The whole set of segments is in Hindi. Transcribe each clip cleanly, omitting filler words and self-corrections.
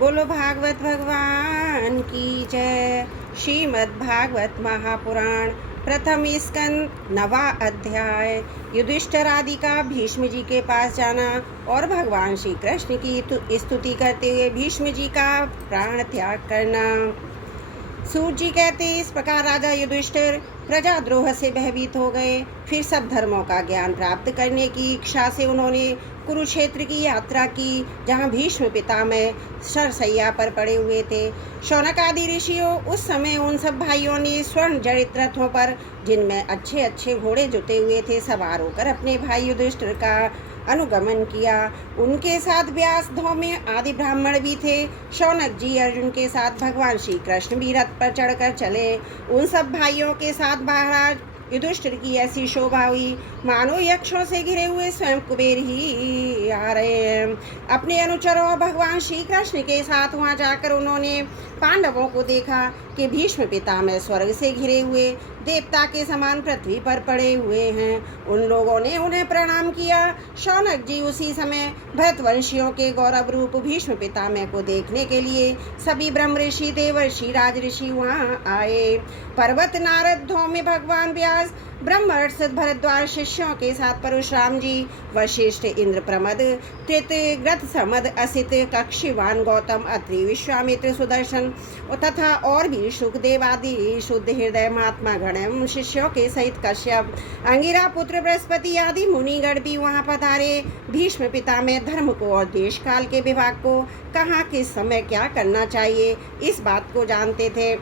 बोलो भागवत भगवान की जय। श्रीमद् भागवत महापुराण प्रथम स्कंद नवा अध्याय। युधिष्ठिर आदि का भीष्म जी के पास जाना और भगवान श्री कृष्ण की स्तुति करते हुए भीष्म जी का प्राण त्याग करना। सूत जी कहते, इस प्रकार राजा युधिष्ठिर प्रजाद्रोह से भयभीत हो गए। फिर सब धर्मों का ज्ञान प्राप्त करने की इच्छा से उन्होंने कुरुक्षेत्र की यात्रा की, जहाँ भीष्म पितामह सरसैया पर पड़े हुए थे। शौनक आदि ऋषियों, उस समय उन सब भाइयों ने स्वर्ण जड़ित रथों पर, जिनमें अच्छे अच्छे घोड़े जुटे हुए थे, सवार होकर अपने भाई युधिष्ठिर का अनुगमन किया। उनके साथ व्यास, धौम्य आदि ब्राह्मण भी थे। शौनक जी अर्जुन के साथ भगवान श्री कृष्ण भी रथ पर चढ़कर चले। उन सब भाइयों के साथ महाराज युधिष्ठिर की ऐसी शोभा हुई मानो यक्षों से घिरे हुए स्वयं कुबेर ही आ रहे हैं। अपने अनुचरों और भगवान श्री कृष्ण के साथ वहां जाकर उन्होंने पांडवों को देखा कि भीष्म पितामह स्वर्ग से घिरे हुए देवता के समान पृथ्वी पर पड़े हुए हैं। उन लोगों ने उन्हें प्रणाम किया। शौनक जी उसी समय भरतवंशियों के गौरव रूप भीष्म पितामह को देखने के लिए सभी ब्रह्म ऋषि, देवर्षि, राजऋषि वहाँ आए। पर्वत, नारद, धौम्य, भगवान व्यास, ब्रह्मर्ष, भरद्वाज शिष्यों के साथ परशुराम जी, वशिष्ठ, इंद्र, प्रमद, कृत, ग्रथ, समद, असित, कक्षिवान, गौतम, अत्रि, विश्वामित्र, सुदर्शन तथा और भी सुखदेव आदि शुद्ध हृदय महात्मा गण शिष्यों के सहित कश्यप, अंगिरा पुत्र बृहस्पति आदि मुनिगण भी वहाँ पधारे। भीष्म पितामह धर्म को और देश काल के विभाग को, कहाँ किस समय क्या करना चाहिए, इस बात को जानते थे।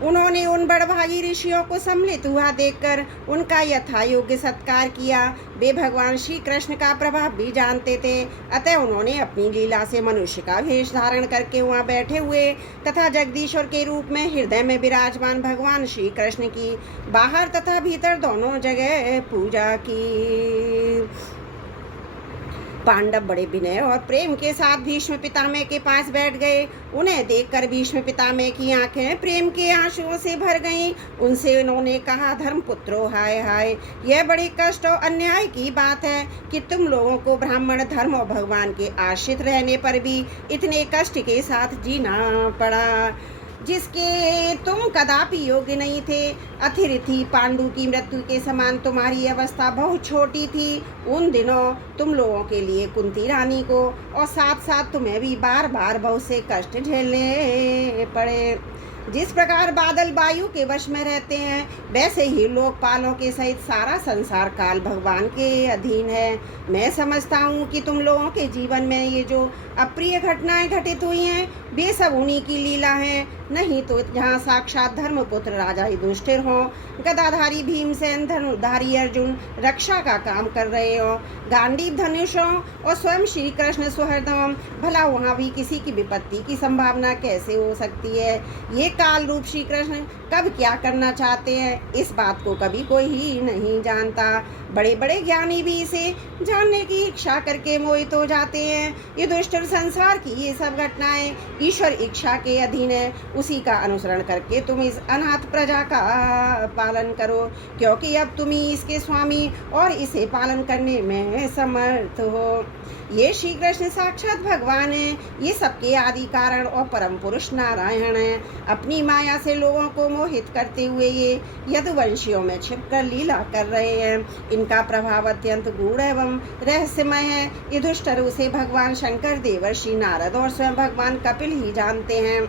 उन्होंने उन बड़भागी ऋषियों को सम्मिलित हुआ देखकर उनका यथा योग्य सत्कार किया। वे भगवान श्री कृष्ण का प्रभाव भी जानते थे, अतः उन्होंने अपनी लीला से मनुष्य का वेश धारण करके वहाँ बैठे हुए तथा जगदीश्वर के रूप में हृदय में विराजमान भगवान श्री कृष्ण की बाहर तथा भीतर दोनों जगह पूजा की। पांडव बड़े विनय और प्रेम के साथ भीष्म पितामह के पास बैठ गए। उन्हें देखकर भीष्म पितामह की आंखें प्रेम के आंसुओं से भर गईं। उनसे उन्होंने कहा, धर्मपुत्रो, हाय हाय, यह बड़ी कष्ट और अन्याय की बात है कि तुम लोगों को ब्राह्मण धर्म और भगवान के आश्रित रहने पर भी इतने कष्ट के साथ जीना पड़ा, जिसके तुम कदापि योग्य नहीं थे। अथिरथी पांडु की मृत्यु के समान तुम्हारी अवस्था बहुत छोटी थी। उन दिनों तुम लोगों के लिए कुंती रानी को और साथ साथ तुम्हें भी बार बार बहुत से कष्ट झेलने पड़े। जिस प्रकार बादल वायु के वश में रहते हैं, वैसे ही लोकपालों के सहित सारा संसार काल भगवान के अधीन है। मैं समझता हूँ कि तुम लोगों के जीवन में ये जो अप्रिय घटनाएं घटित हुई हैं, वे सब उन्हीं की लीला है। नहीं तो जहाँ साक्षात धर्मपुत्र राजा युधिष्ठिर हो, गदाधारी भीमसेन, धनुर्धारी अर्जुन रक्षा का काम कर रहे हो, गांडीव धनुष हो और स्वयं श्री कृष्ण सुहृदम, भला वहाँ भी किसी की विपत्ति की संभावना कैसे हो सकती है? ये काल रूप श्री कृष्ण कब क्या करना चाहते हैं, इस बात को कभी कोई ही नहीं जानता। बड़े बड़े ज्ञानी भी इसे जानने की इच्छा करके मोहित हो जाते हैं। युधिष्ठिर, संसार की ये सब घटनाएं ईश्वर इच्छा के अधीन है। उसी का अनुसरण करके तुम इस अनाथ प्रजा का पालन करो, क्योंकि अब तुम ही इसके स्वामी और इसे पालन करने में समर्थ हो। ये श्री कृष्ण साक्षात भगवान है। ये सबके आदि कारण और परम पुरुष नारायण है। अपनी माया से लोगों को मोहित करते हुए ये यदुवंशियों में छिपकर लीला कर रहे हैं। इनका प्रभाव अत्यंत गूढ़ एवं रहस्यमय है। युधिष्ठिर उसे भगवान शंकर, देवर्षि नारद और स्वयं भगवान कपिल ही जानते हैं,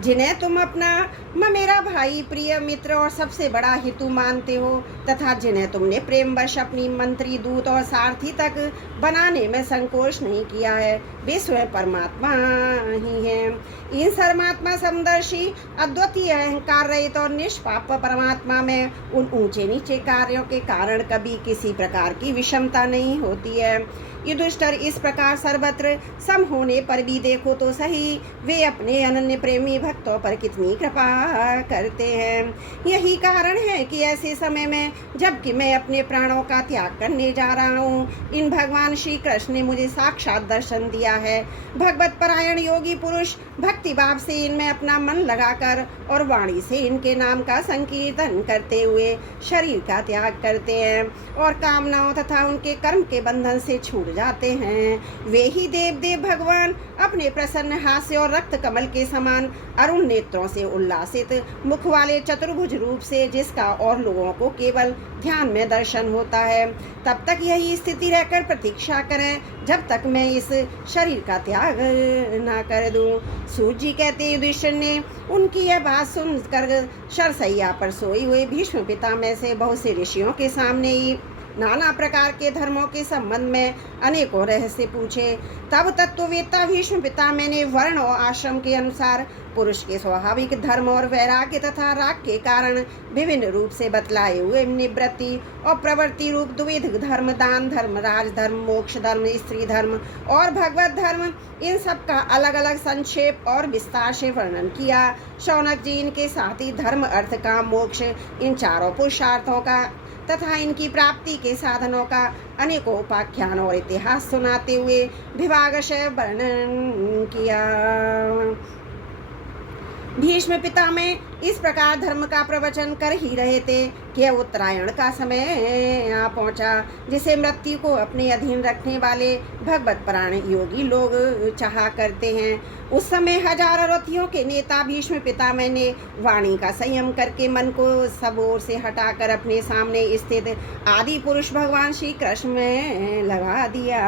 जिन्हें तुम अपना मेरा भाई, प्रिय मित्र और सबसे बड़ा हितु मानते हो, तथा जिन्हें तुमने प्रेमवश अपनी मंत्री, दूत और सारथी तक बनाने में संकोच नहीं किया है। वे स्वयं परमात्मा ही हैं। इन सर्वात्मा समदर्शी, अद्वितीय, अहंकार रहित और निष्पाप परमात्मा में उन ऊंचे नीचे कार्यों के कारण कभी किसी प्रकार की विषमता नहीं होती है। युधिष्ठिर, इस प्रकार सर्वत्र सम होने पर भी देखो तो सही, वे अपने अनन्य प्रेमी भक्तों पर कितनी कृपा करते हैं। यही कारण है कि ऐसे समय में जबकि मैं अपने प्राणों का त्याग करने जा रहा हूँ, इन भगवान श्री कृष्ण ने मुझे साक्षात दर्शन दिया है। भगवत परायण योगी पुरुष भक्ति भाव से इनमें अपना मन लगाकर और वाणी से इनके नाम का संकीर्तन करते हुए शरीर का त्याग करते हैं और कामनाओं तथा उनके कर्म के बंधन से छूट जाते हैं। वे ही देव भगवान अपने प्रसन्न हास्य और रक्त कमल के समान अरुण नेत्रों से उल्लासित मुख वाले चतुर्भुज रूप से जिसका और लोगों को केवल ध्यान में दर्शन होता है, तब तक यही स्थिति रहकर प्रतीक्षा करें जब तक मैं इस शरीर का त्याग ना कर दूं। सूत जी कहते युधिष्ठिर ने उनकी यह बात सुनकर शरसैया पर सोई हुए भीष्म पितामह से बहुत से ऋषियों के सामने ही नाना प्रकार के धर्मों के संबंध में अनेकों रहस्य पूछे। तब तत्ववेत्ता भीष्म पितामह ने वर्ण और आश्रम के अनुसार पुरुष के स्वाभाविक धर्म और वैराग्य तथा राग के कारण विभिन्न रूप से बतलाए हुए निवृत्ति और प्रवृत्ति रूप द्विविध धर्म, दान धर्म, राजधर्म, मोक्ष धर्म, स्त्री धर्म और भगवत धर्म, इन सब का अलग अलग संक्षेप और विस्तार से वर्णन किया। शौनक जी इनके साथ ही धर्म, अर्थ, काम, मोक्ष, इन चारों पुरुषार्थों का तथा इनकी प्राप्ति के साधनों का अनेकों उपाख्यान और इतिहास सुनाते हुए विभागशः वर्णन किया। भीष्म पितामह इस प्रकार धर्म का प्रवचन कर ही रहे थे कि उत्तरायण का समय आ पहुंचा, जिसे मृत्यु को अपने अधीन रखने वाले भगवत परायण योगी लोग चाहा करते हैं। उस समय हजारों रथियों के नेता भीष्म पितामह ने वाणी का संयम करके मन को सब ओर से हटाकर अपने सामने स्थित आदि पुरुष भगवान श्री कृष्ण में लगा दिया।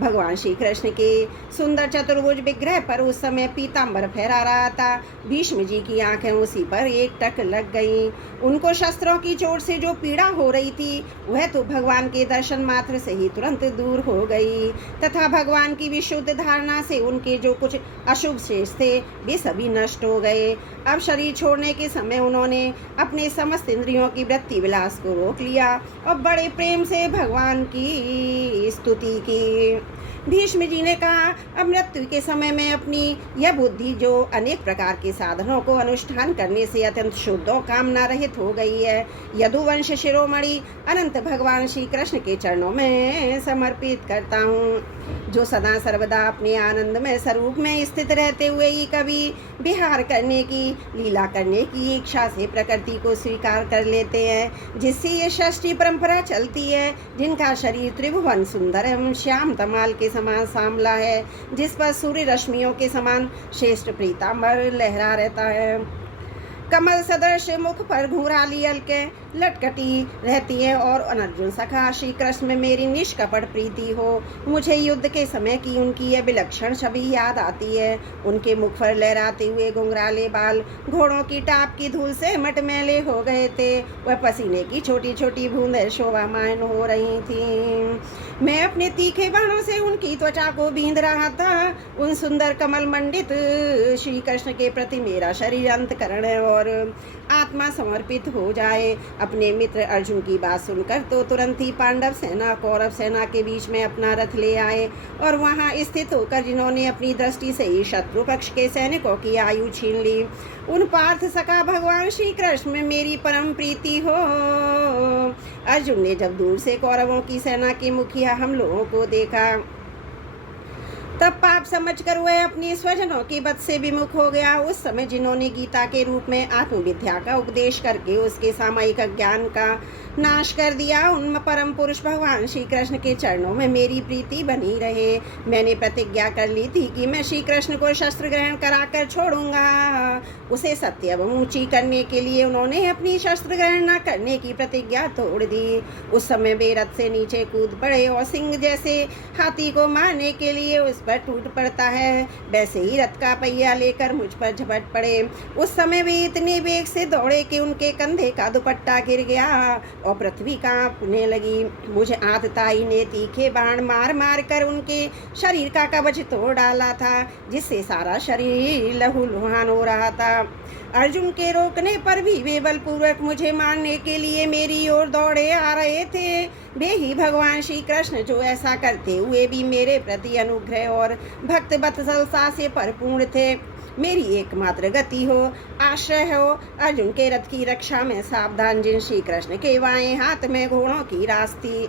भगवान श्री कृष्ण के सुंदर चतुर्भुज विग्रह पर उस समय पीताम्बर फहरा रहा था। भीष्म जी की आंखें उसी पर एक टक लग गईं। उनको शस्त्रों की चोट से जो पीड़ा हो रही थी वह तो भगवान के दर्शन मात्र से ही तुरंत दूर हो गई तथा भगवान की विशुद्ध धारणा से उनके जो कुछ अशुभ शेष थे वे सभी नष्ट हो गए। अब शरीर छोड़ने के समय उन्होंने अपने समस्त इंद्रियों की वृत्ति विलास को रोक लिया और बड़े प्रेम से भगवान की स्तुति की। भीष्म जी ने कहा, अब मृत्यु के समय में अपनी यह बुद्धि जो अनेक प्रकार के साधनों को अनुष्ठान करने से अत्यंत शुद्ध और कामना रहित हो गई है, यदुवंश शिरोमणि अनंत भगवान श्री कृष्ण के चरणों में समर्पित करता हूँ, जो सदा सर्वदा अपने आनंदमय स्वरूप में स्थित रहते हुए ही कभी विहार करने की, लीला करने की इच्छा से प्रकृति को स्वीकार कर लेते हैं, जिससे ये षष्ठी परंपरा चलती है, जिनका शरीर त्रिभुवन सुंदर एवं श्याम तमाल के समान सांवला है, जिस पर सूर्य रश्मियों के समान श्रेष्ठ पीताम्बर लहरा रहता है। कमल सदृश मुख पर घुंघराली अलकें लटकटी रहती है और अर्जुन सखा श्री कृष्ण में मेरी निष्कपट प्रीति हो। मुझे युद्ध के समय की उनकी यह विलक्षण छवि याद आती है। उनके मुख पर लहराते हुए घुंघराले बाल घोड़ों की टाप की धूल से मटमैले हो गए थे। वह पसीने की छोटी छोटी बूंदें शोभामान हो रही थी। मैं अपने तीखे बाणों से उनकी त्वचा को बींध रहा था। उन सुंदर कमल मंडित श्री कृष्ण के प्रति मेरा शरीर अंतकरण और आत्मा समर्पित हो जाए। अपने मित्र अर्जुन की बात सुनकर तो तुरंत ही पांडव सेना कौरव सेना के बीच में अपना रथ ले आए और वहां स्थित होकर जिन्होंने अपनी दृष्टि से ही शत्रु पक्ष के सैनिकों की आयु छीन ली, उन पार्थ सखा भगवान श्री कृष्ण में मेरी परम प्रीति हो। अर्जुन ने जब दूर से कौरवों की सेना के मुखिया हम लोगों को देखा तब पाप समझकर वह अपने स्वजनों की वध से विमुख हो गया। उस समय जिन्होंने गीता के रूप में आत्मविद्या का उपदेश करके उसके सामयिक ज्ञान का नाश कर दिया, उन परम पुरुष भगवान श्री कृष्ण के चरणों में मेरी प्रीति बनी रहे। मैंने प्रतिज्ञा कर ली थी कि मैं श्री कृष्ण को शस्त्र ग्रहण कराकर छोड़ूंगा। उसे सत्य एवं ऊंची करने के लिए उन्होंने अपनी शस्त्र ग्रहण न करने की प्रतिज्ञा तोड़ दी। उस समय वे रथ से नीचे कूद पड़े और सिंह जैसे हाथी को मारने के लिए उस पर टूट पड़ता है, वैसे ही रथ का पहिया लेकर मुझ पर झपट पड़े। उस समय वे इतने वेग से दौड़े कि उनके कंधे का दुपट्टा गिर गया और पृथ्वी कांपने लगी। मुझे आतताई ने तीखे बाण मार मार कर उनके शरीर का कवच तोड़ डाला था, जिससे सारा शरीर लहूलुहान हो रहा था। अर्जुन के रोकने पर भी वे बलपूर्वक मुझे मारने के लिए मेरी ओर दौड़े आ रहे थे। वे ही भगवान श्री कृष्ण जो ऐसा करते हुए भी मेरे प्रति अनुग्रह और भक्त वत्सलता से परिपूर्ण थे। मेरी एकमात्र गति हो, आश्रय हो। अर्जुन के रथ की रक्षा में सावधान जिन श्री कृष्ण के बाएं हाथ में घोड़ों की रास्ती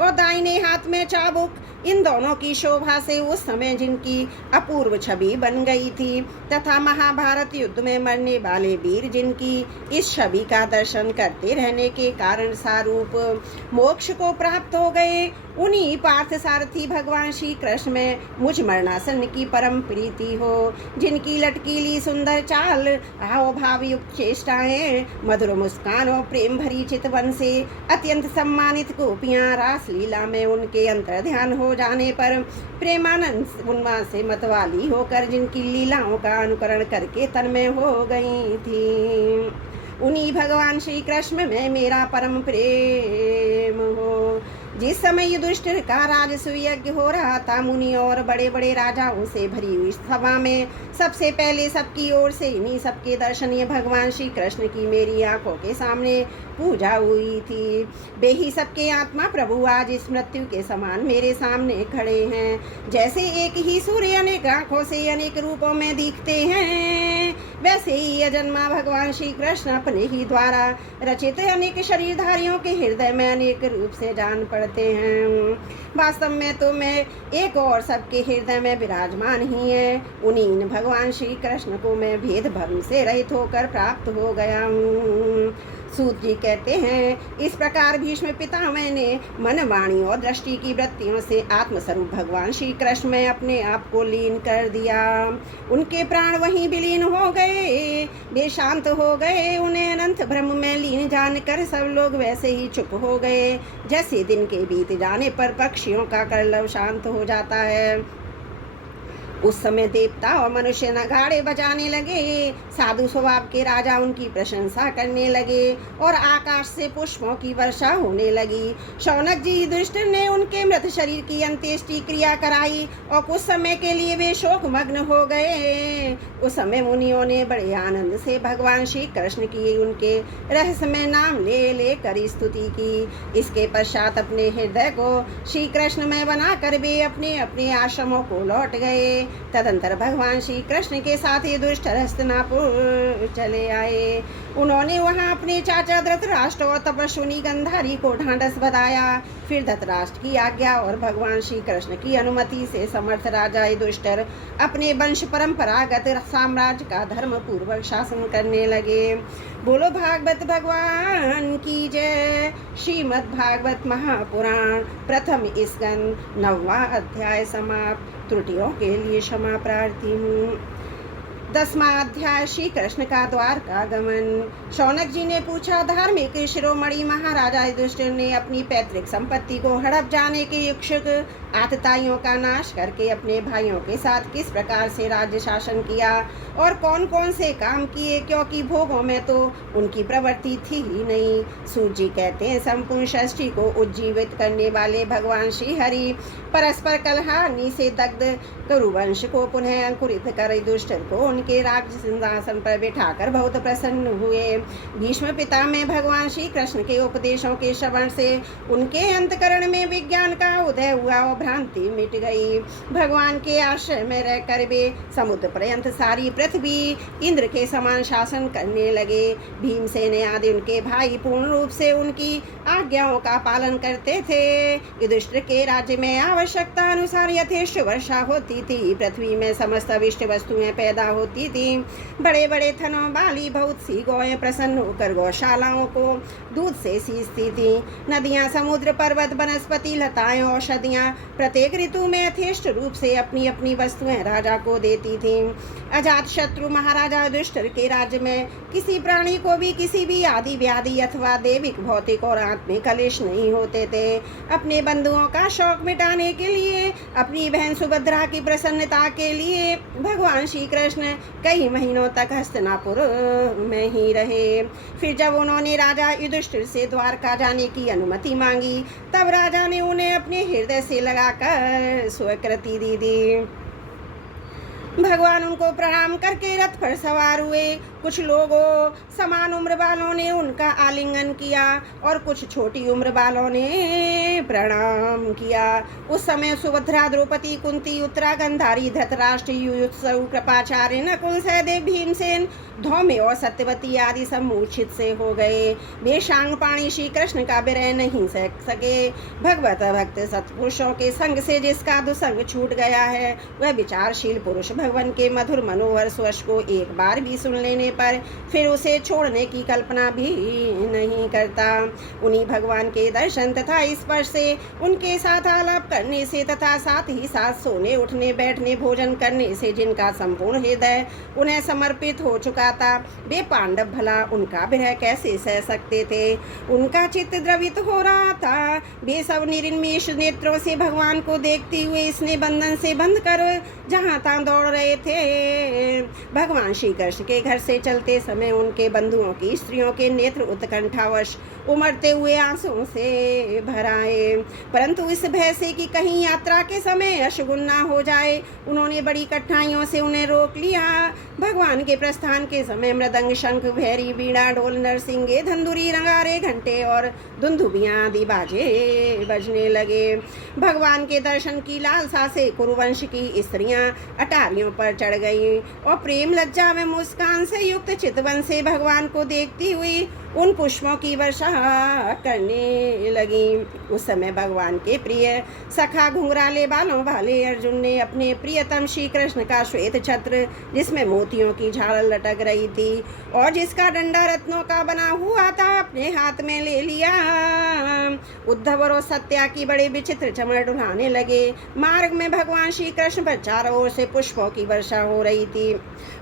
और दाहिने हाथ में चाबुक, इन दोनों की शोभा से उस समय जिनकी अपूर्व छवि बन गई थी तथा महाभारत युद्ध में मरने वाले वीर जिनकी इस छवि का दर्शन करते रहने के कारण सारूप मोक्ष को प्राप्त हो गए, उन्हीं पार्थ सारथी भगवान श्री कृष्ण में मुझ मरणासन की परम प्रीति हो, जिनकी लटकीली सुंदर चाल, हाव भाव युक्त चेष्टाएं, मधुर मुस्कान और प्रेम भरी चितवन से अत्यंत सम्मानित गोपियां रास लीला में उनके अंतर ध्यान हो जाने पर प्रेमानंद उन्माद से मतवाली होकर जिनकी लीलाओं का अनुकरण करके तन्मय हो गई थी, उन्हीं भगवान श्री कृष्ण में मेरा परम प्रेम हो। जिस समय युधिष्ठिर का राजस्व यज्ञ हो रहा था, मुनि और बड़े बड़े राजाओं से भरी हुई सभा में सबसे पहले सबकी ओर से इन्हीं सबके दर्शनीय भगवान श्री कृष्ण की मेरी आंखों के सामने पूजा हुई थी। वे ही सबके आत्मा प्रभु आज इस मृत्यु के समान मेरे सामने खड़े हैं। जैसे एक ही सूर्य अनेक आंखों से अनेक रूपों में दिखते हैं, वैसे ही अजन्मा भगवान श्री कृष्ण अपने ही द्वारा रचित अनेक शरीरधारियों के हृदय में अनेक रूप से जान पड़ते हैं। वास्तव में तो मैं एक और सबके हृदय में विराजमान ही है, उन्हीं भगवान श्री कृष्ण को मैं भेद भ्रम से रहित होकर प्राप्त हो गया हूँ। सूत जी कहते हैं, इस प्रकार भीष्म पितामह ने मन वाणी और दृष्टि की वृत्तियों से आत्मस्वरूप भगवान श्री कृष्ण में अपने आप को लीन कर दिया। उनके प्राण वहीं विलीन हो गए, वे शांत हो गए। उन्हें अनंत ब्रह्म में लीन जानकर सब लोग वैसे ही चुप हो गए, जैसे दिन के बीत जाने पर पक्षियों का कलरव शांत हो जाता है। उस समय देवता और मनुष्य नगाड़े बजाने लगे, साधु स्वभाव के राजा उनकी प्रशंसा करने लगे और आकाश से पुष्पों की वर्षा होने लगी। शौनक जी युधिष्ठिर ने उनके मृत शरीर की अंत्येष्टि क्रिया कराई और कुछ समय के लिए वे शोक मग्न हो गए। उस समय मुनियों ने बड़े आनंद से भगवान श्री कृष्ण की उनके रहस्यमय नाम ले लेकर स्तुति की। इसके पश्चात अपने हृदय को श्री कृष्ण में बनाकर वे अपने अपने आश्रमों को लौट गए। तदंतर भगवान श्री कृष्ण के साथ युधिष्ठिर हस्तिनापुर चले आए। उन्होंने वहां अपने चाचा धृतराष्ट्र और तपस्विनी गांधारी को ढांढस बधाया। फिर धृतराष्ट्र की आज्ञा और भगवान श्री कृष्ण की अनुमति से समर्थ राजा युधिष्ठिर अपने वंश परंपरागत साम्राज्य का धर्म पूर्वक शासन करने लगे। बोलो भागवत भगवान की जय। श्रीमद् भागवत महापुराण प्रथम स्कंद 9वां अध्याय समाप्त। त्रुटियों के लिए क्षमा प्रार्थी हूँ। 10वां अध्याय श्री कृष्ण का द्वारका गमन। शौनक जी ने पूछा, धार्मिक शिरोमणि महाराजा युधिष्ठिर ने अपनी पैतृक संपत्ति को हड़प जाने के इच्छुक आतताइयों का नाश करके अपने भाइयों के साथ किस प्रकार से राज्य शासन किया और कौन कौन से काम किए, क्योंकि भोगों में तो उनकी प्रवृत्ति थी ही नहीं। सूत जी कहते हैं, संपूर्ण सृष्टि को उज्जीवित करने वाले भगवान श्री हरि परस्पर कलहानि से दग्ध कुरुवंश को पुनः अंकुरित कर युधिष्ठिर को उनके राज्य सिंहासन पर बिठाकर बहुत प्रसन्न हुए। भीष्म पितामह भगवान श्री कृष्ण के उपदेशों के श्रवण से उनके अंतकरण में विज्ञान का उदय हुआ और भ्रांति मिट गई। भगवान के आश्रय में रहकर वे समुद्र पर्यंत सारी पृथ्वी इंद्र के समान शासन करने लगे। भीमसेन आदि उनके भाई पूर्ण रूप से उनकी आज्ञाओं का पालन करते थे। युधिष्ठिर के राज्य में आवश्यकता अनुसार यथेष्ट वर्षा होती थी, पृथ्वी में समस्त अविष्ट वस्तुएं पैदा होती थी। बड़े बड़े थनों वाली बहुत सी गौएं प्रसन्न होकर गौशालाओं को दूध से सींचती थी। नदियां, समुद्र, पर्वत, वनस्पति, लताएं, औषधियां प्रत्येक ऋतु में यथेष्ट रूप से अपनी अपनी वस्तुएं राजा को देती थीं। अजात शत्रु महाराजा युधिष्ठिर के राज्य में किसी प्राणी को भी किसी भी आदि व्याधि अथवा दैविक, भौतिक और आत्मिक कलेश नहीं होते थे। अपने बंधुओं का शौक मिटाने के लिए, अपनी बहन सुभद्रा की प्रसन्नता के लिए भगवान श्री कृष्ण कई महीनों तक हस्तिनापुर में ही रहे। फिर जब उन्होंने राजा युधिष्ठिर से द्वारका जाने की अनुमति मांगी, तब राजा ने उन्हें अपने हृदय से लगाकर स्वीकृति दी। भगवान उनको प्रणाम करके रथ पर सवार हुए। कुछ लोगों समान उम्र वालों ने उनका आलिंगन किया और कुछ छोटी उम्र वालों ने प्रणाम किया। उस समय सुभद्रा, द्रौपदी, कुंती, उत्तरा, गांधारी, धृतराष्ट्र, युयुत्सु, कृपाचार्य, नकुल, सहदेव, भीमसेन, धौम्य और सत्यवती आदि सब मूर्छित से हो गए। वे शांगपाणी श्री कृष्ण का विरह नहीं सह सके। भगवत भक्त सत्पुरुषों के संग से जिसका दुसंग छूट गया है, वह विचारशील पुरुष भगवान के मधुर मनोहर स्वश को एक बार भी सुन लेने पर फिर उसे छोड़ने की कल्पना भी नहीं करता। उन्हीं भगवान के दर्शन तथा स्पर्श से, उनके साथ आलाप करने से तथा साथ ही साथ सोने, उठने, बैठने, भोजन करने से जिनका संपूर्ण हृदय उन्हें समर्पित हो चुका था, वे पांडव भला उनका विरह कैसे सह सकते थे। उनका चित्त द्रवित हो रहा था। वे सब निर्निमेष नेत्रों से भगवान को देखते हुए स्नेह बंधन से बंध कर जहाँ तहाँ दौड़ रहे थे। भगवान श्री कृष्ण के घर से चलते समय उनके बंधुओं की स्त्रियों के नेत्र उत्कंठावश उमड़ते हुए आंसुओं से भर आए, परंतु इस भय से कि कहीं यात्रा के समय अशुभ ना हो जाए, उन्होंने बड़ी कठिनाइयों से उन्हें रोक लिया। भगवान के प्रस्थान के समय मृदंग, शंख, भैरी, बीड़ा, ढोल, नरसिंगे, धंधुरी, रंगारे, घंटे और दुंदुबियाँ आदि बाजे बजने लगे। भगवान के दर्शन की लालसा से कुरुवंश की स्त्रियां अटारियों पर चढ़ गईं और प्रेम, लज्जा व मुस्कान से युक्त चितवन से भगवान को देखती हुई उन पुष्पों की वर्षा करने लगी। उस समय भगवान के प्रिय सखा घुंघराले बालों वाले अर्जुन ने अपने प्रियतम श्री कृष्ण का श्वेत छत्र, जिसमें मोतियों की झालर लटक रही थी और जिसका डंडा रत्नों का बना हुआ था, अपने हाथ में ले लिया। उद्धव और सत्या की बड़े विचित्र चमड़ डुलाने लगे। मार्ग में भगवान श्री कृष्ण पर चारों ओर से पुष्पों की वर्षा हो रही थी।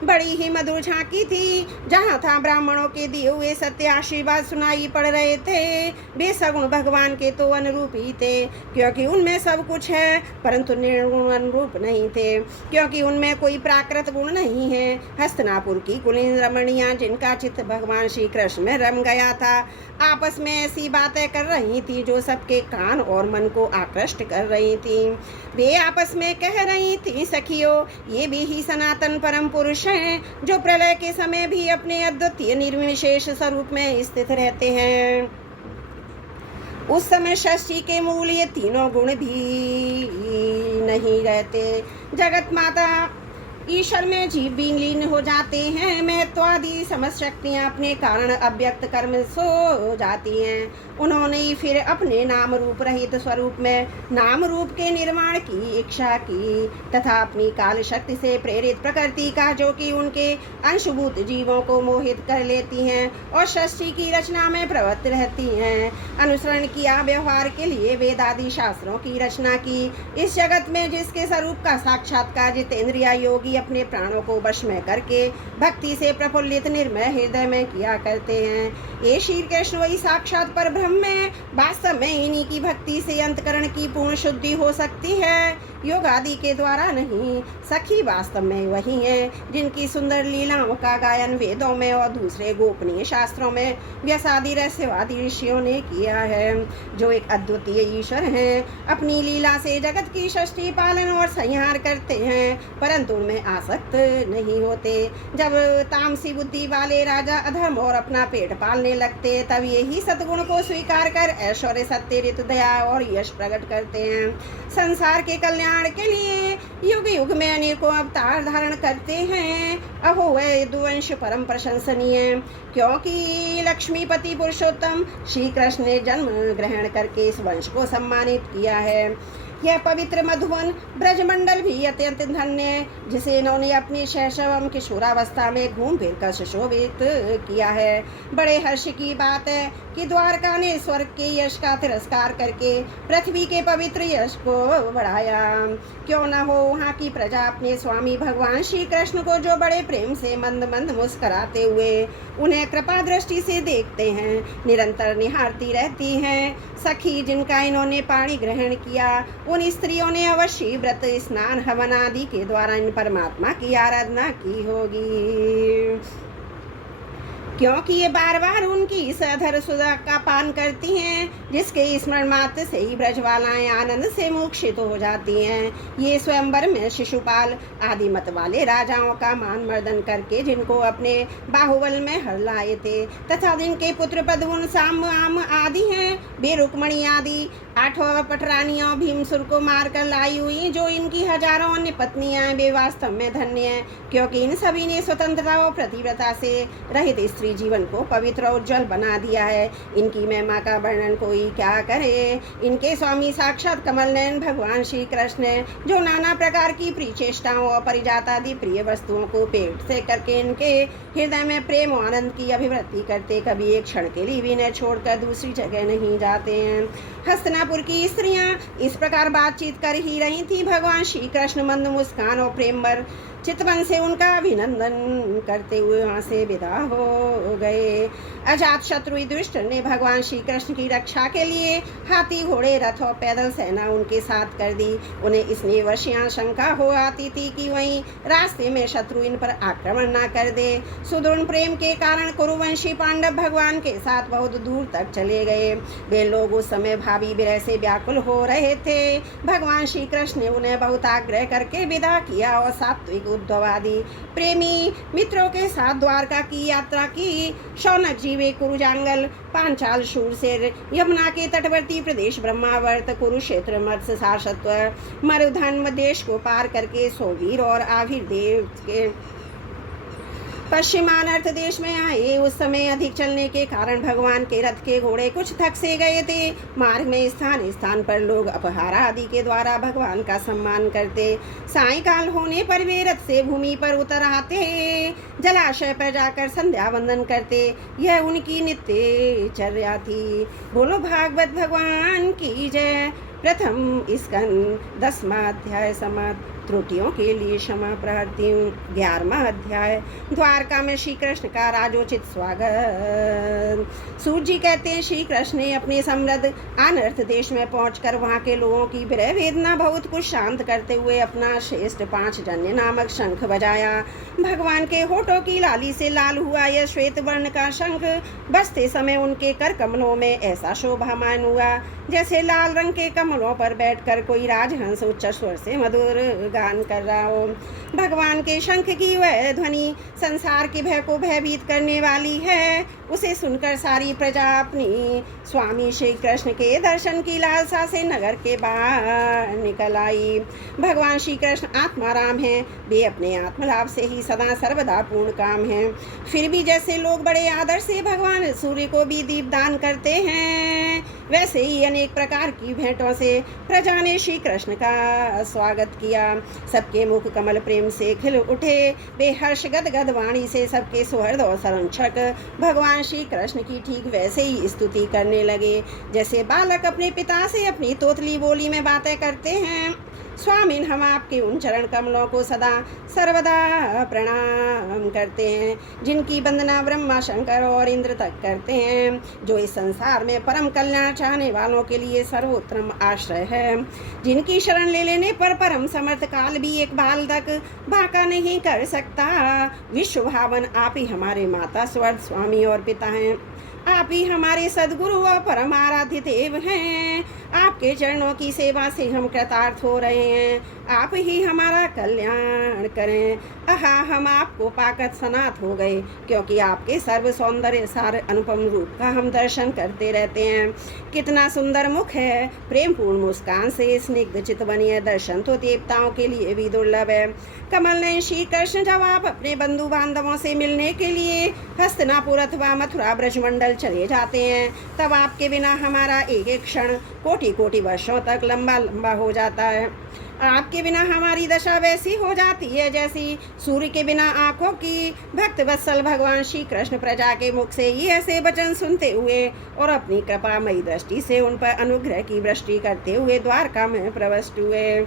बड़ी ही मधुर झांकी थी। जहाँ था ब्राह्मणों के दिए हुए सत्य आशीर्वाद सुनाई पड़ रहे थे। वे सगुण भगवान के तो अनुरूप ही थे, क्योंकि उनमें सब कुछ है, परंतु निर्गुण अनुरूप नहीं थे, क्योंकि उनमें कोई प्राकृत गुण नहीं है। हस्तिनापुर की कुलीन रमणियां, जिनका चित्त भगवान श्री कृष्ण में रम गया था, आपस में ऐसी बातें कर रही थी जो सबके कान और मन को आकृष्ट कर रही थी। वे आपस में कह रही थी, सखियों, ये भी ही सनातन परम पुरुष हैं, जो प्रलय के समय भी अपने अद्वितीय निर्विशेष स्वरूप में स्थित रहते हैं। उस समय षष्ठी के मूल ये तीनों गुण भी नहीं रहते। जगत माता ईश्वर में जीव भी लीन हो जाते हैं। महत्वादि समस्त शक्तियाँ अपने कारण अव्यक्त कर्म सो जाती हैं। उन्होंने फिर अपने नाम रूप रहित स्वरूप में नाम रूप के निर्माण की इच्छा की तथा अपनी काल शक्ति से प्रेरित प्रकृति का, जो कि उनके अंशभूत जीवों को मोहित कर लेती हैं और सृष्टि की रचना में प्रवृत्त रहती हैं, अनुसरण किया। व्यवहार के लिए वेदादि शास्त्रों की रचना की। इस जगत में जिसके स्वरूप का साक्षात्कार जितेंद्रिय योगी अपने प्राणों को वश में करके भक्ति से प्रफुल्लित निर्मय हृदय में किया करते हैं। ये श्री कृष्ण वही साक्षात पर ब्रह्म में। वास्तव में इन्हीं की भक्ति से अंतकरण की पूर्ण शुद्धि हो सकती है, योग आदि के द्वारा नहीं। सखी वास्तव में वही हैं जिनकी सुंदर लीलाओं का गायन वेदों में और दूसरे गोपनीय शास्त्रों में व्यसादि रहस्यवादी ऋषियों ने किया है, जो एक अद्वितीय ईश्वर हैं। अपनी लीला से जगत की सृष्टि, पालन और संहार करते हैं, परंतु उनमें आसक्त नहीं होते। जब तामसी बुद्धि वाले राजा अधर्म और अपना पेट पालने लगते, तब यही सद्गुण को स्वीकार कर ऐश्वर्य, सत्य, ऋतु, दया और यश प्रकट करते हैं। संसार के कल्याण के लिए युग युग में अनेकों अवतार धारण करते हैं। अहो वह यदुवंश परम प्रशंसनीय, क्योंकि लक्ष्मीपति पुरुषोत्तम श्री कृष्ण ने जन्म ग्रहण करके इस वंश को सम्मानित किया है। यह पवित्र मधुवन ब्रजमंडल भी अत्यंत धन्य है, जिसे इन्होंने अपनी शैशव किशोरावस्था में घूम फिर कर सुशोभित किया है। बड़े हर्ष की बात है कि द्वारका ने स्वर्ग के यश का तिरस्कार करके पृथ्वी के पवित्र यश को बढ़ाया। क्यों न हो वहाँ की प्रजा अपने स्वामी भगवान श्री कृष्ण को, जो बड़े प्रेम से मंद मंद मुस्कुराते हुए उन्हें कृपा दृष्टि से देखते हैं, निरंतर निहारती रहती हैं। सखी, जिनका इन्होंने पाणी ग्रहण किया, उन स्त्रियों ने अवश्य व्रत, स्नान, हवन आदि के द्वारा इन परमात्मा की आराधना की होगी। क्योंकि ये बार बार उनकी इस अधर सुधा का पान करती हैं, जिसके स्मरण मात्र से ही ब्रजवालाएं आनंद से मोक्षित हो जाती हैं। ये स्वयंवर में शिशुपाल आदि मत वाले राजाओं का मान मर्दन करके जिनको अपने बाहुबल में हर लाए थे, तथा जिनके पुत्र पदमुन साम आम आदि हैं, वे रुक्मणी आदि 8 पटरानियों भीमसुर को मारकर लाई हुई, जो इनकी हजारों अन्य पत्नियां वे वास्तव में धन्य हैं, क्योंकि इन सभी ने स्वतंत्रता और प्रतिव्रता से रहित स्त्री जीवन को पवित्र और उज्ज्वल बना दिया है। इनकी महिमा का वर्णन कोई क्या करे। इनके स्वामी साक्षात कमल नयन भगवान श्री कृष्ण है, जो नाना प्रकार की प्रिय चेष्टाओं और परिजात आदि प्रिय वस्तुओं को पेट से करके इनके हृदय में प्रेम और आनंद की अभिवृद्धि करते कभी एक क्षण के लिए भी न छोड़कर दूसरी जगह नहीं जाते हैं। हस्तिनापुर की स्त्रियां इस प्रकार बातचीत कर ही रही थी। भगवान श्री कृष्ण मंद मुस्कान और प्रेमभर चितवन से उनका अभिनंदन करते हुए वहाँ से विदा हो गए। अजात शत्रु दुष्ट ने भगवान श्री कृष्ण की रक्षा के लिए हाथी घोड़े रथ और पैदल सेना उनके साथ कर दी। उन्हें इसलिए वशियां शंका हो आती थी कि वहीं रास्ते में शत्रु इन पर आक्रमण ना कर दे। सुदृढ़ प्रेम के कारण कुरुवंशी पांडव भगवान के साथ बहुत दूर तक चले गए। वे लोग उस समय भावी विरह से व्याकुल हो रहे थे। भगवान श्री कृष्ण ने उन्हें बहुत आग्रह करके विदा किया और सात्विक उद्धवादी प्रेमी मित्रों के साथ द्वारका की यात्रा की। शौनक जी वे कुरुजांगल पांचाल शूरसेन यमुना के तटवर्ती प्रदेश ब्रह्मावर्त कुरुक्षेत्र मत्स्य सारस्वत मरुधन देश को पार करके सोवीर और आविर देव के पश्चिमानर्थ देश में आए। उस समय अधिक चलने के कारण भगवान के रथ के घोड़े कुछ थक से गए थे। मार्ग में स्थान स्थान पर लोग अपहारा आदि के द्वारा भगवान का सम्मान करते। सायंकाल होने पर वे रथ से भूमि पर उतर आते, जलाशय पर जाकर संध्या वंदन करते। यह उनकी नित्यचर्या थी। बोलो भागवत भगवान की जय। प्रथम स्कंद 10वां अध्याय समाप्त। त्रुटियों के लिए क्षमा प्रार्थी हूँ। 11वां अध्याय द्वारका में श्री कृष्ण का राजोचित स्वागत। सूत जी कहते हैं, श्री कृष्ण ने अपने समृद्ध अनर्थ देश में पहुंचकर वहां के लोगों की विरह वेदना बहुत कुछ शांत करते हुए अपना श्रेष्ठ 5 जन्य नामक शंख बजाया। भगवान के होठों की लाली से लाल हुआ यह श्वेत वर्ण का शंख बजते समय उनके कर कमलों में ऐसा शोभामान हुआ जैसे लाल रंग के कमलों पर बैठकर कोई राजहंस उच्च स्वर से मधुर गान कर रहा हो। भगवान के शंख की वह ध्वनि संसार के भय को भयभीत करने वाली है। उसे सुनकर सारी प्रजा अपनी स्वामी श्री कृष्ण के दर्शन की लालसा से नगर के बाहर निकल आई। भगवान श्री कृष्ण आत्माराम हैं। वे अपने आत्मलाभ से ही सदा सर्वदा पूर्ण काम हैं। फिर भी जैसे लोग बड़े आदर से भगवान सूर्य को भी दीपदान करते हैं, वैसे ही अनेक प्रकार की भेंटों से प्रजा ने श्री कृष्ण का स्वागत किया। सबके मुख कमल प्रेम से खिल उठे। वे हर्ष गदगद वाणी से सबके सुहृद और संरक्षक भगवान श्री कृष्ण की ठीक वैसे ही स्तुति करने लगे जैसे बालक अपने पिता से अपनी तोतली बोली में बातें करते हैं। स्वामिन, हम आपके उन चरण कमलों को सदा सर्वदा प्रणाम करते हैं, जिनकी वंदना ब्रह्मा शंकर और इंद्र तक करते हैं, जो इस संसार में परम कल्याण चाहने वालों के लिए सर्वोत्तम आश्रय है, जिनकी शरण ले लेने पर परम समर्थ काल भी एक बाल तक बांका नहीं कर सकता। विश्व भावन आप ही हमारे माता स्वर्ग स्वामी और पिता हैं। आप ही हमारे सद्गुरु और परम आराध्य देव हैं। आपके चरणों की सेवा से हम कृतार्थ हो रहे हैं। आप ही हमारा कल्याण करें। आहा, हम आपको पाकर सनात हो गए, क्योंकि आपके सर्व सौंदर्य सार अनुपम रूप का हम दर्शन करते रहते हैं। कितना सुंदर मुख है। प्रेम पूर्ण मुस्कान से स्निग्ध चितवनीय दर्शन तो देवताओं के लिए भी दुर्लभ है। कमल नयन श्री कृष्ण जब आप अपने बंधु बांधवों से मिलने के लिए हस्तिनापुर अथवा मथुरा ब्रजमंडल चले जाते हैं, तब आपके बिना हमारा एक एक क्षण कोटि कोटि वर्षों तक लंबा लंबा हो जाता है। आपके बिना हमारी दशा वैसी हो जाती है जैसी सूर्य के बिना आंखों की। भक्त वत्सल भगवान श्री कृष्ण प्रजा के मुख से ये ऐसे वचन सुनते हुए और अपनी कृपामयी दृष्टि से उन पर अनुग्रह की वृष्टि करते हुए द्वारका में प्रविष्ट हुए।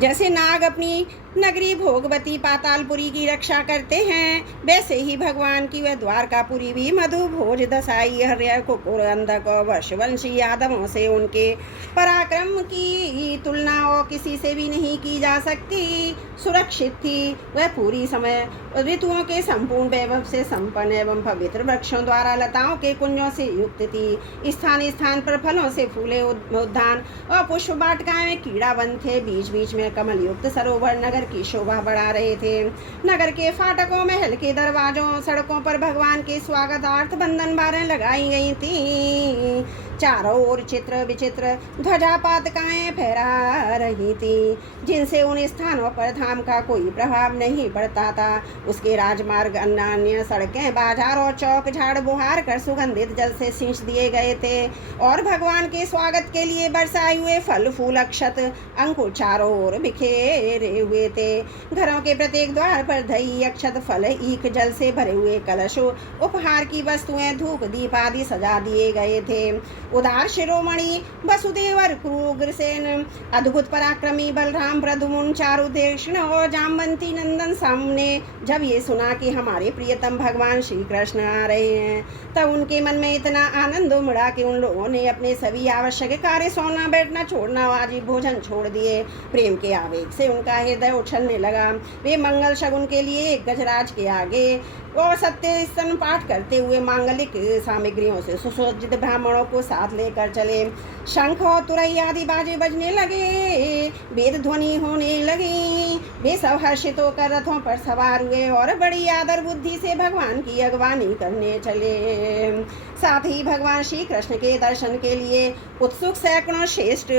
जैसे नाग अपनी नगरी भोगवती पातालपुरी की रक्षा करते हैं, वैसे ही भगवान की वह द्वारकापुरी भी मधु भोज दसाई हर्य कुकुर अंधक और वर्षवंशी यादवों से उनके पराक्रम की तुलना और किसी से भी नहीं की जा सकती। सुरक्षित थी वह पूरी समय ऋतुओं के संपूर्ण वैभव से संपन्न एवं पवित्र वृक्षों द्वारा लताओं के कुंजों से युक्त थी। स्थान स्थान पर फलों से फूले उद्यान और पुष्प वाटिकाएं में कीड़ावन थे। बीच बीच में कमल युक्त सरोवर नगर की शोभा बढ़ा रहे थे। नगर के फाटकों महल के दरवाजों सड़कों पर भगवान के स्वागतार्थ बंधन बारें लगाई गई थी। चारों ओर चित्र विचित्र ध्वजा पातकाएं फहरा रही थी, जिनसे उन स्थानों पर धाम का कोई प्रभाव नहीं पड़ता था। उसके राजमार्ग अन्य सड़कें बाजार और चौक झाड़ बुहार कर सुगंधित जल से सींच दिए गए थे और भगवान के स्वागत के लिए बरसाए हुए फल फूल अक्षत अंकुर चारों ओर बिखेरे हुए थे। घरों के प्रत्येक द्वार पर दही अक्षत फल ईख जल से भरे हुए कलश उपहार की वस्तुएं धूप दीप आदि सजा दिए गए थे। उदार शिरोमणि वसुदेवर क्रूग्रसेन अद्भुत पराक्रमी बलराम प्रद्युम्न चारुदेक्षण और जामवंती नंदन सामने जब ये सुना कि हमारे प्रियतम भगवान श्री कृष्ण आ रहे हैं, तब उनके मन में इतना आनंद उमड़ा कि उन लोगों ने अपने सभी आवश्यक कार्य सोना बैठना छोड़ना वाजिब भोजन छोड़ दिए। प्रेम के आवेग से उनका हृदय उछलने लगा। वे मंगल शगुन के लिए एक गजराज के आगे और सत्य स्तन पाठ करते हुए मांगलिक सामग्रियों से सुसज्जित ब्राह्मणों को साथ लेकर चले। शंख और तुरई आदि बाजे बजने लगे, वेद ध्वनि होने लगी। वे सब हर्षित होकर रथों पर सवार हुए और बड़ी आदर बुद्धि से भगवान की अगवानी करने चले। साथ ही भगवान श्री कृष्ण के दर्शन के लिए उत्सुक सैकड़ों श्रेष्ठ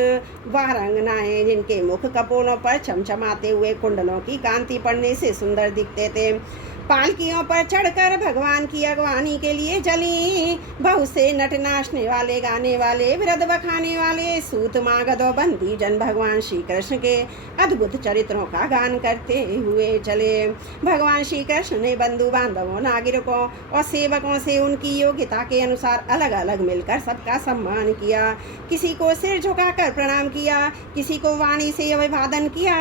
वारांगनाएं, जिनके मुख कपोलों पर चमचमाते हुए कुंडलों की कांति पड़ने से सुंदर दिखते थे, पालकियों पर चढ़कर भगवान की अगवानी के लिए चली। बहुत से नट नाचने वाले, गाने वाले, वृद्ध बखाने वाले, सूत मागध और बंदी जन भगवान श्री कृष्ण के अद्भुत चरित्रों का गान करते हुए चले। भगवान श्री कृष्ण ने बंधु बांधवों, नागरिकों और सेवकों से उनकी योग्यता के अनुसार अलग अलग मिलकर सबका सम्मान किया। किसी को सिर झुकाकर प्रणाम किया, किसी को वाणी से अभिवादन किया,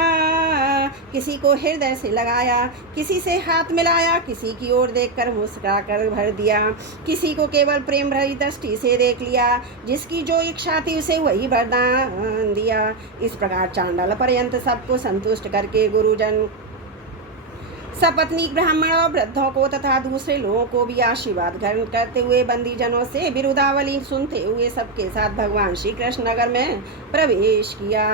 किसी को हृदय से लगाया, किसी से हाथ मिला, किसी की ओर देखकर मुस्कुराकर भर दिया, किसी को केवल प्रेम भरी दृष्टि से देख लिया, जिसकी जो इच्छा थी उसे वही वरदान दिया। इस प्रकार चांडाल पर्यंत सबको संतुष्ट करके गुरुजन सपत्नीक ब्राह्मण और वृद्धों को तथा दूसरे लोगों को भी आशीर्वाद ग्रहण करते हुए बंदीजनों से बिरुदावली सुनते हुए सबके साथ भगवान श्री कृष्ण नगर में प्रवेश किया।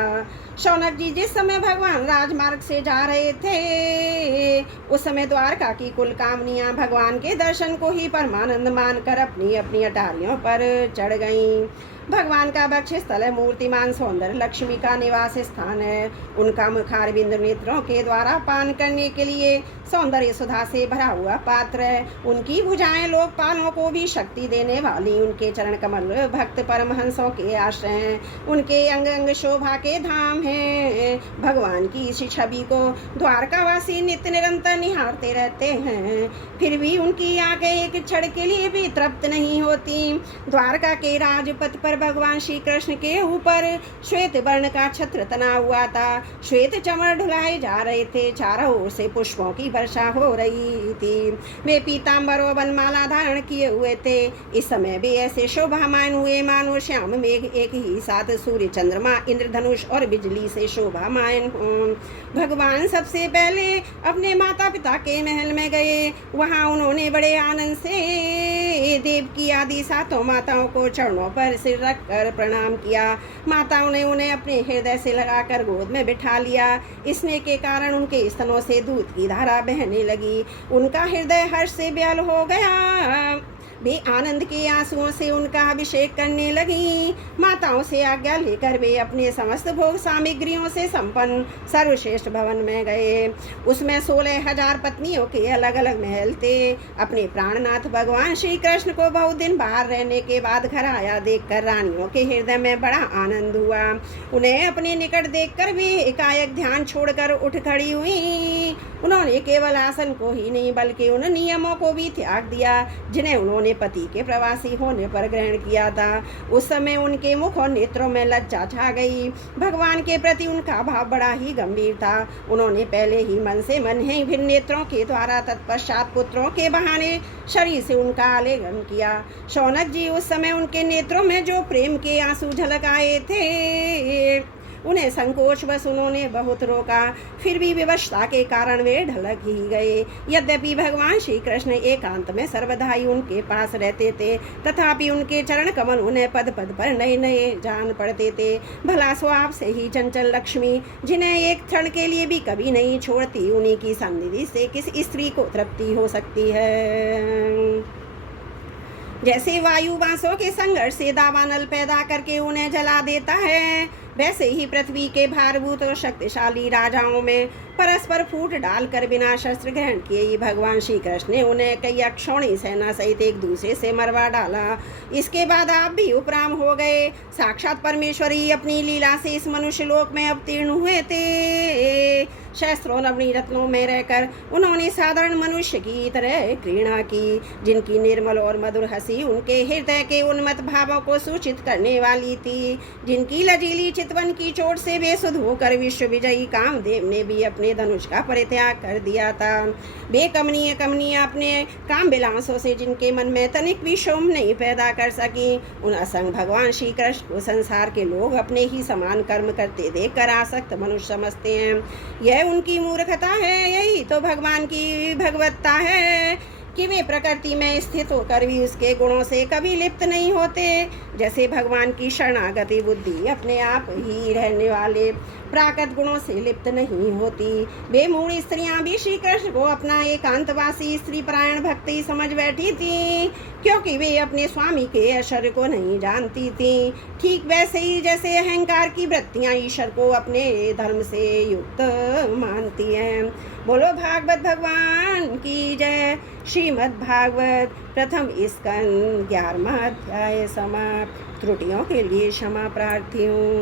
शौनक जी जिस समय भगवान राजमार्ग से जा रहे थे, उस समय द्वारका की कुल कामनियां भगवान के दर्शन को ही परमानंद मानकर अपनी अपनी अटारियों पर चढ़ गईं। भगवान का वक्ष स्थल मूर्तिमान सौंदर्य लक्ष्मी का निवास स्थान है। उनका मुखारविंद नेत्रों के द्वारा पान करने के लिए सौंदर्य सुधा से भरा हुआ पात्र है। उनकी भुजाएं लोकपालों को भी शक्ति देने वाली, उनके चरण कमल भक्त परमहंसों के आश्रय हैं। उनके अंग अंग शोभा के धाम हैं। भगवान की इस छवि को द्वारकावासी नित्य निरंतर निहारते रहते हैं, फिर भी उनकी आंखें एक क्षण के लिए भी तृप्त नहीं होती। द्वारका के राजपथ पर भगवान श्री कृष्ण के ऊपर श्वेत वर्ण का छत्र तना हुआ था। श्वेत चमर ढुलाए जा रहे थे, चारों ओर से पुष्पों की वर्षा हो रही थी। वे पीताम्बर और वनमाला धारण किए हुए थे। इस समय वे ऐसे शोभामान हुए मानो श्याम मेघ एक ही साथ सूर्य चंद्रमा इंद्रधनुष और बिजली से शोभामान हों। भगवान सबसे पहले अपने माता पिता के महल में गए। वहां उन्होंने बड़े आनंद से देवकी आदि सातों माताओं को चरणों पर सिर रखकर प्रणाम किया। माताओं ने उन्हें अपने हृदय से लगाकर गोद में बिठा लिया। स्नेह के कारण उनके स्तनों से दूध की धारा बहने लगी। उनका हृदय हर्ष से व्याल हो गया। वे आनंद के आंसुओं से उनका अभिषेक करने लगी। माताओं से आज्ञा लेकर वे अपने समस्त भोग सामग्रियों से संपन्न सर्वश्रेष्ठ भवन में गए। उसमें 16,000 पत्नियों के अलग अलग महल थे। अपने प्राणनाथ भगवान श्री कृष्ण को बहुत दिन बाहर रहने के बाद घर आया देखकर रानियों के हृदय में बड़ा आनंद हुआ। उन्हें अपने निकट देखकर वे एकाएक ध्यान छोड़कर उठ खड़ी हुई। उन्होंने केवल आसन को ही नहीं बल्कि उन नियमों को भी त्याग दिया जिन्हें उन्होंने पति के प्रवासी होने पर ग्रहण किया था। उस समय उनके मुख और नेत्रों में लज्जा छा गई। भगवान के प्रति उनका भाव बड़ा ही गंभीर था। उन्होंने पहले ही मन से मन ही भिन्न नेत्रों के द्वारा तत्पश्चात पुत्रों के बहाने शरीर से उनका आलिंगन किया। शौनक जी, उस समय उनके नेत्रों में जो प्रेम के आंसू झलक आए थे, उन्हें संकोच बस उन्होंने बहुत रोका, फिर भी विवशता के कारण वे ढलक ही गए। यद्यपि भगवान श्री कृष्ण एकांत में सर्वदा ही उनके पास रहते थे, तथापि उनके चरण कमल उन्हें पद पद पर नए नए जान पड़ते थे। भला स्वभाव से ही चंचल लक्ष्मी, जिन्हें एक क्षण के लिए भी कभी नहीं छोड़ती, उन्हीं की सन्निधि से किस स्त्री को तृप्ति हो सकती है। जैसे वायु बांसों के संघर्ष से दावानल पैदा करके उन्हें जला देता है, वैसे ही पृथ्वी के भारभूत और शक्तिशाली राजाओं में परस्पर फूट डालकर बिना शस्त्र ग्रहण किए ही भगवान श्री कृष्ण ने उन्हें कई अक्षौणी सेना सहित एक दूसरे से मरवा डाला। इसके बाद आप भी उपराम हो गए। साक्षात परमेश्वर ही अपनी लीला से इस मनुष्य लोक में अवतीर्ण हुए थे। शास्त्रों नवनी रत्नों में रहकर उन्होंने साधारण मनुष्य की तरह घृणा की, जिनकी निर्मल और मधुर हंसी उनके हृदय के उन्मत्त भावों को सूचित करने वाली थी, जिनकी लजीली चितवन की चोट से बेसुध होकर विश्व विजयी कामदेव ने भी अपने धनुष का परित्याग कर दिया था। वे कमनीय कमनीय अपने काम विलासों से जिनके मन में तनिक भी शोम नहीं पैदा कर सकी, उन असंग भगवान श्री कृष्ण को संसार के लोग अपने ही समान कर्म करते देखकर आसक्त मनुष्य समझते हैं। यह उनकी मूर्खता है। यही तो भगवान की भगवत्ता है कि वे प्रकृति में स्थित होकर भी उसके गुणों से कभी लिप्त नहीं होते। जैसे भगवान की शरणागति बुद्धि अपने आप ही रहने वाले प्राकृत गुणों से लिप्त नहीं होती, वे मूढ़ स्त्रियां भी श्री कृष्ण को अपना एकांतवासी स्त्री परायण भक्ति समझ बैठी थी, क्योंकि वे अपने स्वामी के ऐश्वर्य को नहीं जानती थी। ठीक वैसे ही जैसे अहंकार की वृत्तियां ईश्वर को अपने धर्म से युक्त मानती हैं। बोलो भागवत भगवान की जय। श्रीमद् भागवत प्रथम स्कंद 11वां अध्याय समाप्त। त्रुटियों के लिए क्षमा प्रार्थी हूँ।